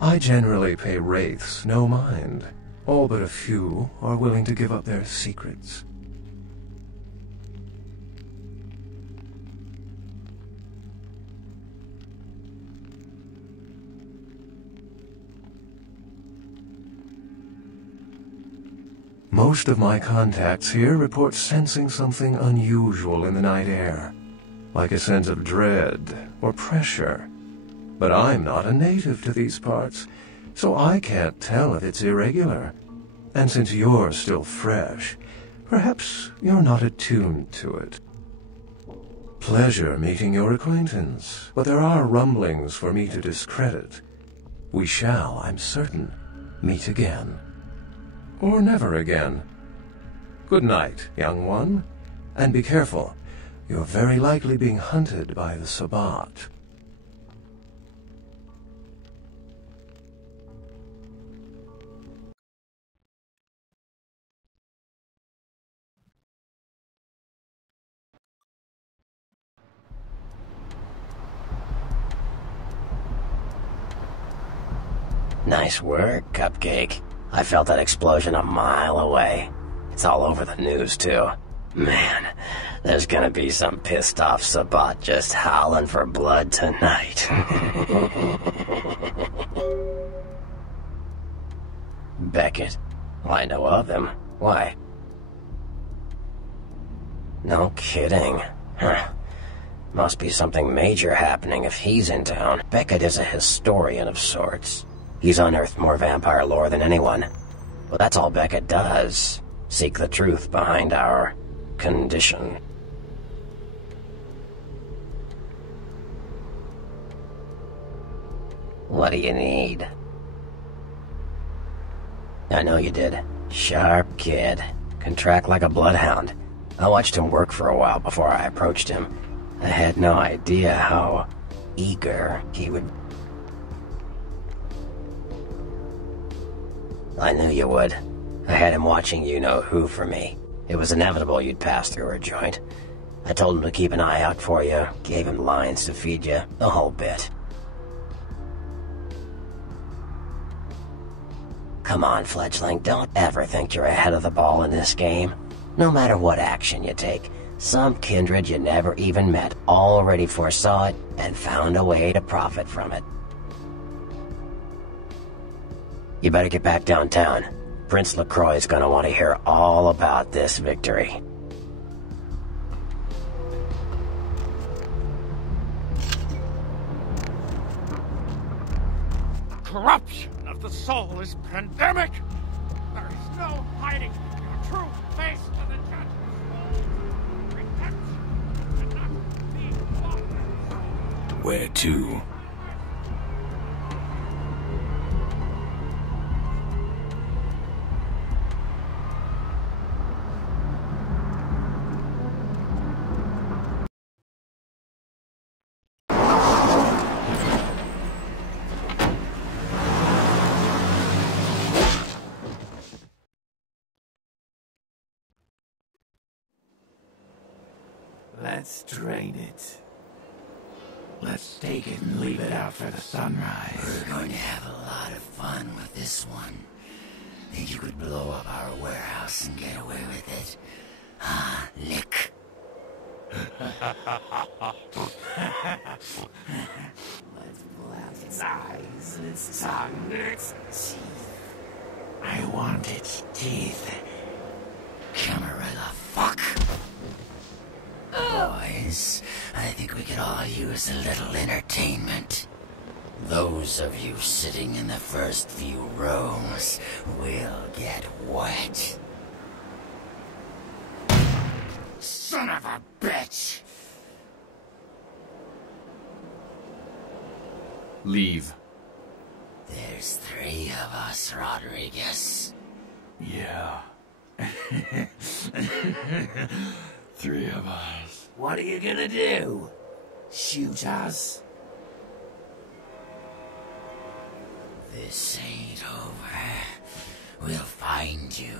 I generally pay wraiths no mind. All but a few are willing to give up their secrets. Most of my contacts here report sensing something unusual in the night air, like a sense of dread or pressure. But I'm not a native to these parts, so I can't tell if it's irregular. And since you're still fresh, perhaps you're not attuned to it. Pleasure meeting your acquaintance, but there are rumblings for me to discredit. We shall, I'm certain, meet again. Or never again. Good night, young one, and be careful. You're very likely being hunted by the Sabbat. Nice work, Cupcake. I felt that explosion a mile away. It's all over the news, too. Man, there's gonna be some pissed-off Sabbat just howling for blood tonight. Beckett. Well, I know of him. Why? No kidding. Huh. Must be something major happening if he's in town. Beckett is a historian of sorts. He's unearthed more vampire lore than anyone. But that's all Beckett does. Seek the truth behind our condition. What do you need? I know you did. Sharp kid. Can track like a bloodhound. I watched him work for a while before I approached him. I had no idea how eager he would... I knew you would. I had him watching you-know-who for me. It was inevitable you'd pass through our joint. I told him to keep an eye out for you, gave him lines to feed you, the whole bit. Come on, fledgling, don't ever think you're ahead of the ball in this game. No matter what action you take, some kindred you never even met already foresaw it and found a way to profit from it. You better get back downtown. Prince LaCroix's gonna want to hear all about this victory. Corruption of the soul is pandemic. There is no hiding your true face to the judges. Redemption cannot be bought. Where to? Let's drain it. Let's take it and leave it out for the sunrise. We're going to have a lot of fun with this one. Think you could blow up our warehouse and get away with it? Ah, lick. Let's pull out its eyes and its tongue and its teeth. I want its teeth. Camarilla, fuck. Boys, I think we could all use a little entertainment. Those of you sitting in the first few rows will get wet. Son of a bitch! Leave. There's 3 of us, Rodriguez. Yeah. 3 of us. What are you gonna do? Shoot us? This ain't over. We'll find you.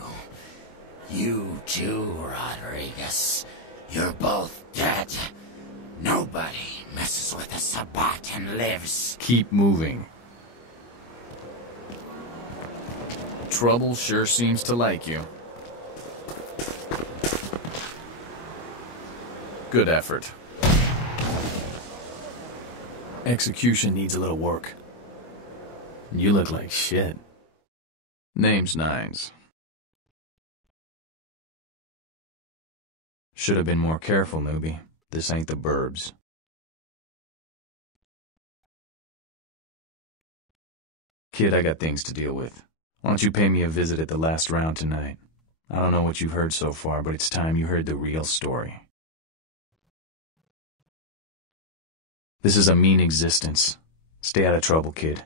You too, Rodriguez. You're both dead. Nobody messes with the Sabbat and lives. Keep moving. Trouble sure seems to like you. Good effort. Execution needs a little work. You look like shit. Name's Nines. Should have been more careful, newbie. This ain't the burbs. Kid, I got things to deal with. Why don't you pay me a visit at the last round tonight? I don't know what you've heard so far, but it's time you heard the real story. This is a mean existence. Stay out of trouble, kid.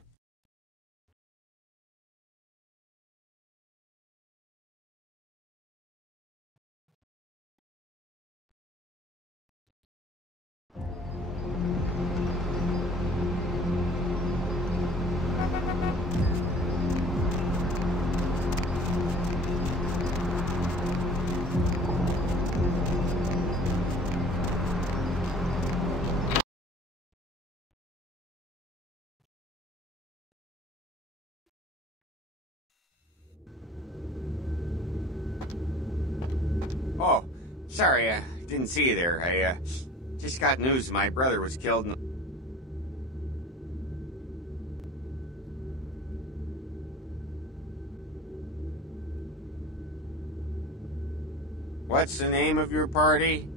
Oh, sorry, I didn't see you there. I just got news my brother was killed in... What's the name of your party?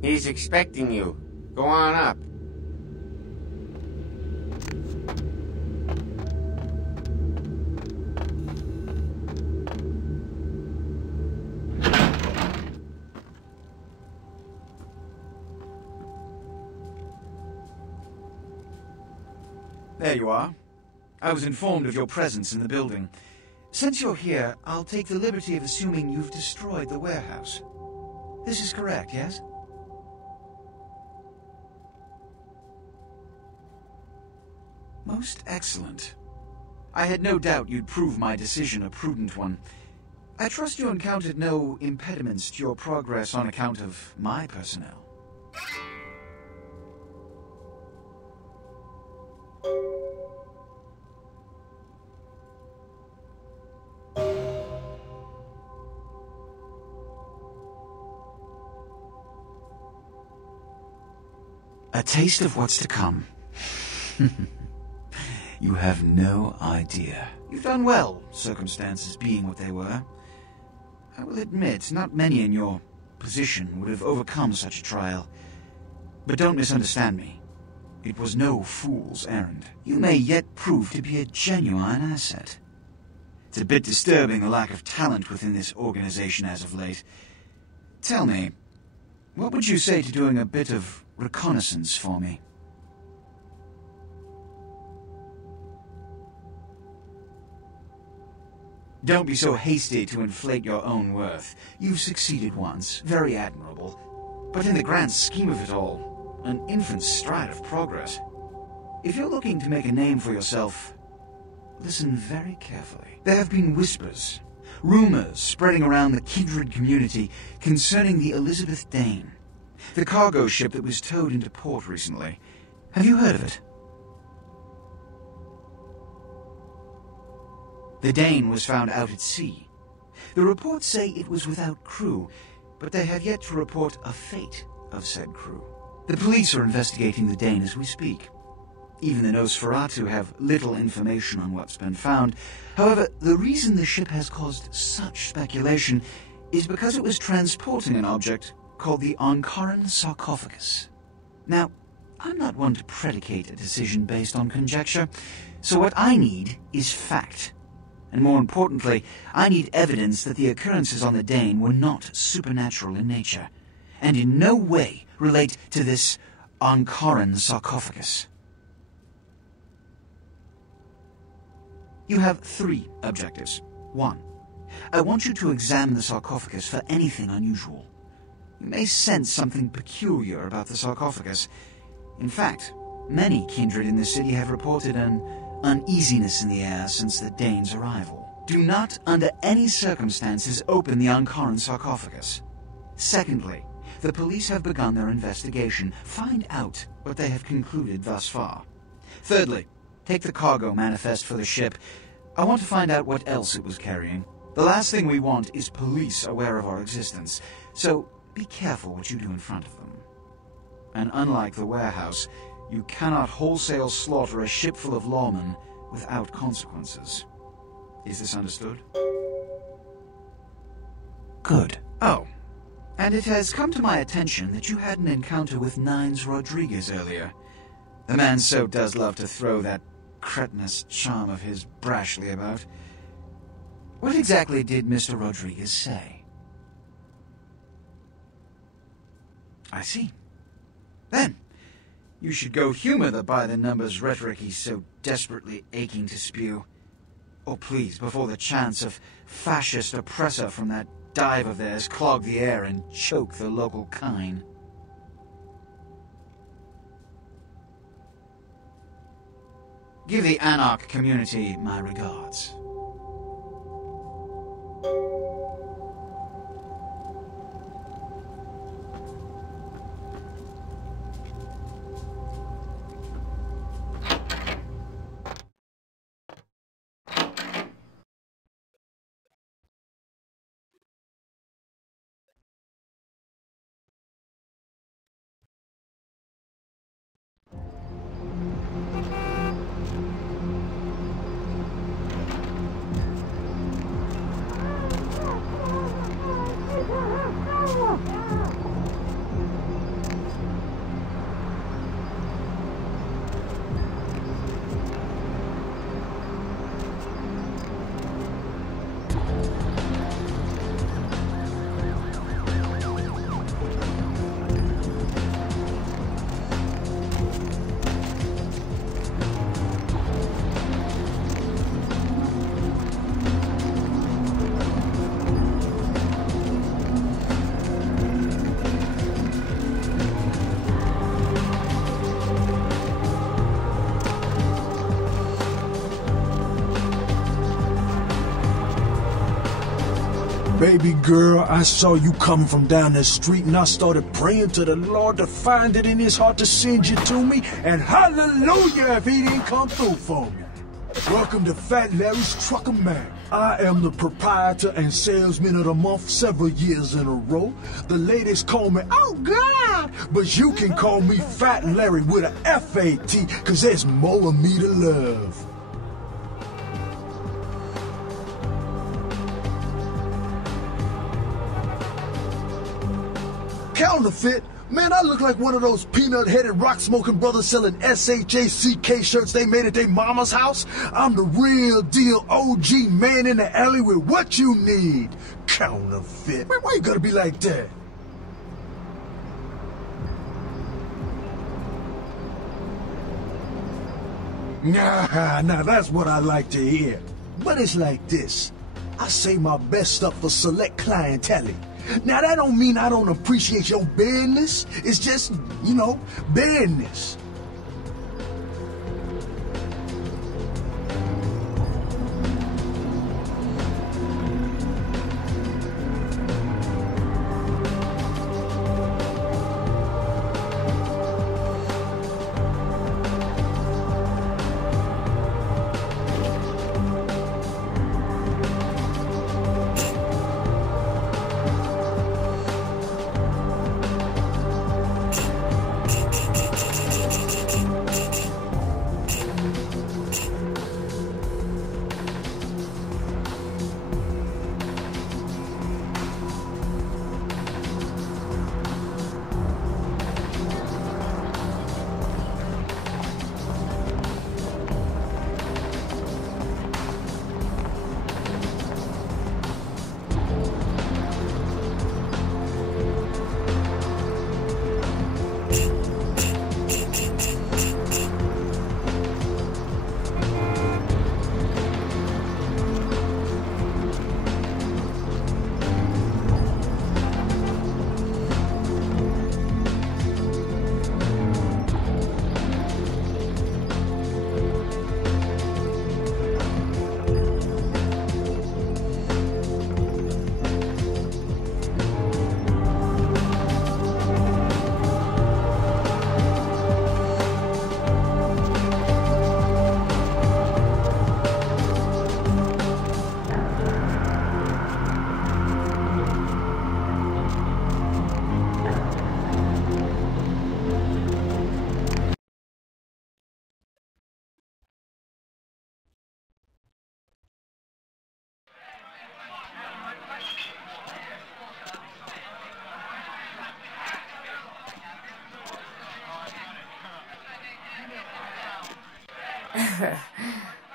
He's expecting you. Go on up. There you are. I was informed of your presence in the building. Since you're here, I'll take the liberty of assuming you've destroyed the warehouse. This is correct, yes? Most excellent. I had no doubt you'd prove my decision a prudent one. I trust you encountered no impediments to your progress on account of my personnel. A taste of what's to come. You have no idea. You've done well, circumstances being what they were. I will admit, not many in your position would have overcome such a trial. But don't misunderstand me. It was no fool's errand. You may yet prove to be a genuine asset. It's a bit disturbing the lack of talent within this organization as of late. Tell me, what would you say to doing a bit of reconnaissance for me? Don't be so hasty to inflate your own worth. You've succeeded once, very admirable. But in the grand scheme of it all, an infant stride of progress. If you're looking to make a name for yourself, listen very carefully. There have been whispers, rumors spreading around the kindred community concerning the Elizabeth Dane, the cargo ship that was towed into port recently. Have you heard of it? The Dane was found out at sea. The reports say it was without crew, but they have yet to report a fate of said crew. The police are investigating the Dane as we speak. Even the Nosferatu have little information on what's been found. However, the reason the ship has caused such speculation is because it was transporting an object called the Ankaran sarcophagus. Now, I'm not one to predicate a decision based on conjecture, so what I need is fact. And more importantly, I need evidence that the occurrences on the Dane were not supernatural in nature, and in no way relate to this Ankaran sarcophagus. You have 3 objectives. 1. I want you to examine the sarcophagus for anything unusual. You may sense something peculiar about the sarcophagus. In fact, many kindred in the city have reported an uneasiness in the air since the Dane's arrival. Do not, under any circumstances, open the Ankaran sarcophagus. Secondly, the police have begun their investigation. Find out what they have concluded thus far. Thirdly, take the cargo manifest for the ship, I want to find out what else it was carrying. The last thing we want is police aware of our existence, so be careful what you do in front of them. And unlike the warehouse, you cannot wholesale slaughter a ship full of lawmen without consequences. Is this understood? Good. Oh, and it has come to my attention that you had an encounter with Nines Rodriguez earlier. The man so does love to throw that cretinous charm of his brashly about. What exactly did Mr. Rodriguez say? I see. Then, you should go humor the by-the-numbers rhetoric he's so desperately aching to spew. Oh, please, before the chance of fascist oppressor from that dive of theirs clog the air and choke the local kine. Give the Anarch community my regards. Baby girl, I saw you coming from down the street and I started praying to the Lord to find it in his heart to send you to me, and hallelujah if he didn't come through for me. Welcome to Fat Larry's Trucker Man. I am the proprietor and salesman of the month several years in a row. The ladies call me, oh God, but you can call me Fat Larry with a F-A-T, cause there's more of me to love. Counterfeit? Man, I look like one of those peanut-headed rock-smoking brothers selling SHACK shirts they made at their mama's house. I'm the real deal OG man in the alley with what you need. Counterfeit? Man, why you gotta be like that? Nah, that's what I like to hear. But it's like this. I save my best stuff for select clientele. Now, that don't mean I don't appreciate your business. It's just, you know, business.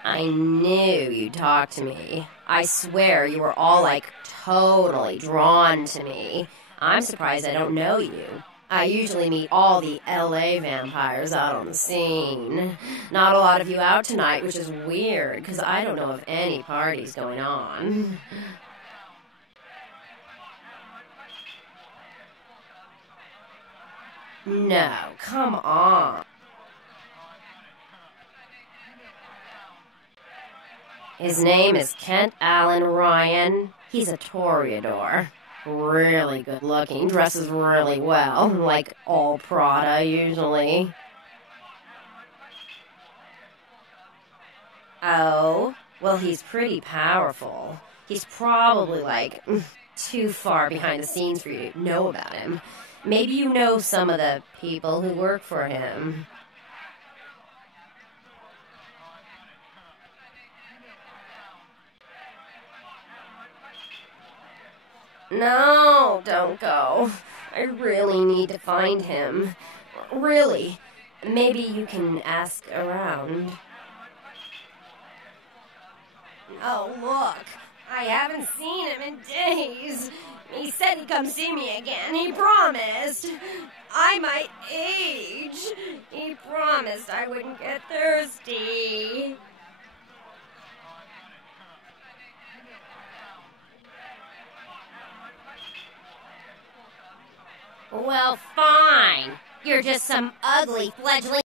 I knew you'd talk to me. I swear you were all, like, totally drawn to me. I'm surprised I don't know you. I usually meet all the LA vampires out on the scene. Not a lot of you out tonight, which is weird, because I don't know of any parties going on. No, come on. His name is Kent Allen Ryan. He's a Toreador. Really good looking, dresses really well, like all Prada usually. Oh, well, he's pretty powerful. He's probably, like, too far behind the scenes for you to know about him. Maybe you know some of the people who work for him. No, don't go. I really need to find him. Really. Maybe you can ask around. Oh, look. I haven't seen him in days. He said he'd come see me again. He promised. I might age. He promised I wouldn't get thirsty. Well, fine. You're just some ugly fledgling